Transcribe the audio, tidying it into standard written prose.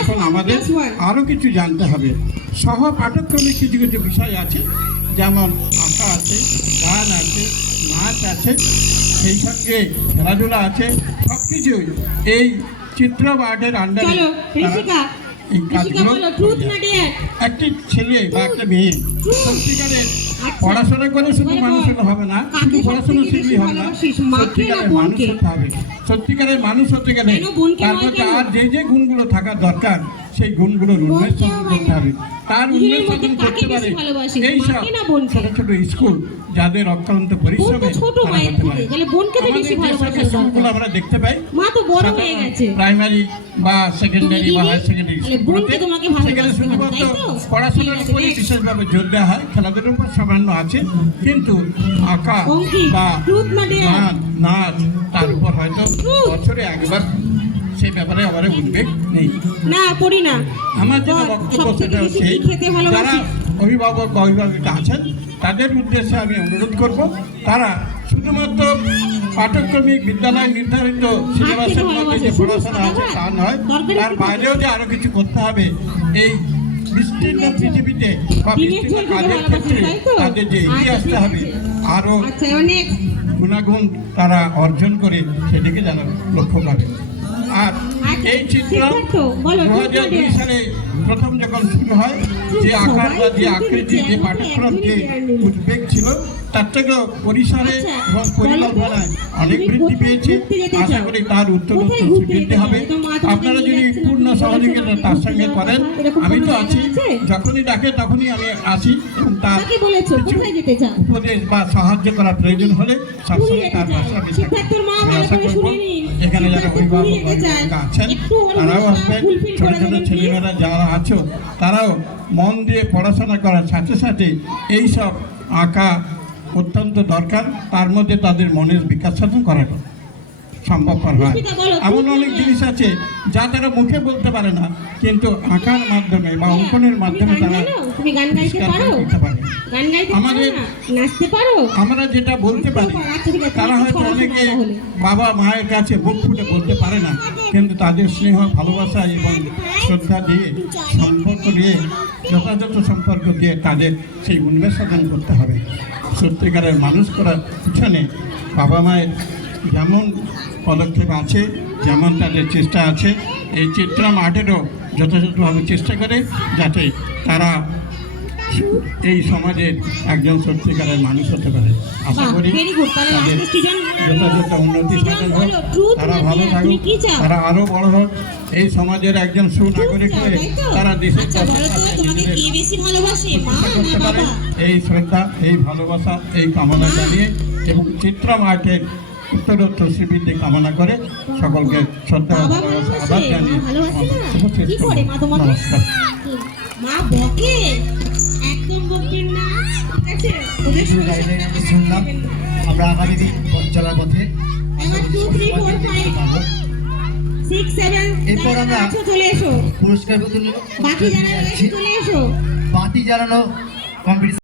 এখন আমাদের আরও কিছু জানতে হবে। সহ পাঠ্যক্রমে কিছু কিছু বিষয় আছে, যেমন আঁকা আছে, গান আছে, নাচ আছে, সেই সঙ্গে খেলাধুলা আছে। সব কিছুই এই চিত্র আর্টের আন্ডারে এই কাজগুলো। একটি ছেলে বা একটা মেয়ে সত্যিকারের পড়াশোনা করে শুধু মানুষ হতে হবে না, শুধু পড়াশোনা শিখলেই হবে না, সত্যিকারের মানুষ হতে হবে। সত্যিকারের মানুষ হতে গেলে তার মধ্যে আর যে যে গুণগুলো থাকার দরকার সেই গুণগুলোর উন্মেষ সাধন করতে হবে। তার উন্মেষ সাধন করতে পারে এইসব ছোট ছোট স্কুল, যাদের অক্লান্ত পরিশ্রমে স্কুলগুলো আমরা দেখতে পাই প্রাইমারি বা সেকেন্ডারি বা হায়ার সেকেন্ডারি স্কুলগুলোতে, সেখানে শুধুমাত্র পড়াশোনার উপরই বিশেষভাবে জোর দেওয়া হয়, খেলাধুলার উপর সামান্য আছে, কিন্তু আঁকা বা গান নাচ তার উপর হয়তো বছরে একবার সেই ব্যাপারে আমার উদ্বেগ নেই। আমার যেটা বক্তব্য সেটা হচ্ছে, যারা অভিভাবক বা অভিভাবিকা আছেন তাদের উদ্দেশ্যে আমি অনুরোধ করব, তারা শুধুমাত্র পাঠ্যক্রমিক বিদ্যালয় নির্ধারিত সিলেবাসের মধ্যে যে পড়াশোনা আছে তা নয়, তার বাইরেও যে আরও কিছু করতে হবে। এই বিস্তীর্ণ পৃথিবীতে বা বিস্তীর্ণ কাজের ক্ষেত্রে তাদের যে এগিয়ে আসতে হবে, আরও গুণাগুণ তারা অর্জন করে সেদিকে যেন লক্ষ্য করে। আর এই চিত্র 2002 সালে প্রথম যখন শুরু হয়, যে আকার বা যে আকৃতি, যে পাঠ্যক্রম, যে উদ্বেগ ছিল, তার থেকেও পরিসরে এবং পরিকল্পনায় অনেক বৃদ্ধি পেয়েছে। আশা করি তার উত্তরোত্তর বৃদ্ধি হবে। আপনারা যদি পূর্ণ সহযোগিতা তার সঙ্গে করেন, আমি তো আছি, যখনই ডাকে তখনই আমি আসি, এবং তার উপদেশ বা সাহায্য করার প্রয়োজন হলে সবসময় তার পাশে আমি আশা করব। এখানে যারা অভিভাবক আছেন তারাও আসবেন, ছোট ছোট ছেলেমেয়েরা যারা আছো তারাও মন দিয়ে পড়াশোনা করার সাথে সাথে এইসব আঁকা অত্যন্ত দরকার। তার মধ্যে তাদের মনের বিকাশ সাধন করাটা সম্ভবপর হয়। এমন অনেক জিনিস আছে যা তারা মুখে বলতে পারে না, কিন্তু আঁকার মাধ্যমে বা অঙ্কনের মাধ্যমে তারা করতে পারে। আমরা যেটা বলতে পারি, তারা হয়তো অনেকে বাবা মায়ের কাছে বুক ফুটে বলতে পারে না, কিন্তু তাদের স্নেহ, ভালোবাসা এবং শ্রদ্ধা দিয়ে, সম্পর্ক দিয়ে, যথাযথ সম্পর্ক দিয়ে তাদের সেই উন্মেষ সাধন করতে হবে। সত্যিকারের মানুষ করার পিছনে বাবা মায়ের যেমন পদক্ষেপ আছে, যেমন তাদের চেষ্টা আছে, এই চিত্রা মাঠেরও যথাযথভাবে চেষ্টা করে যাতে তারা এই সমাজের একজন সত্যিকারের মানুষ হতে পারে। আশা করি তাদের যথাযথ উন্নতি সাধন হোক, তারা ভালো থাকুক, তারা আরও বড় হোক, এই সমাজের একজন সুনাগরিক হয়ে তারা দেশের করতে পারে। এই শ্রদ্ধা, এই ভালোবাসা, এই কামনা জানিয়ে এবং চিত্রা মাঠের উত্তরোত্তর শ্রীবৃদ্ধি কামনা করে সকলকে শ্রদ্ধা ভালোবাসা আবার জানিয়ে নমস্কার। শুনলাম, আমরা আগামী দিন পথ চলার পথে এরপর আমরা পুরস্কার বাতি জ্বালানো কম্পিটিশন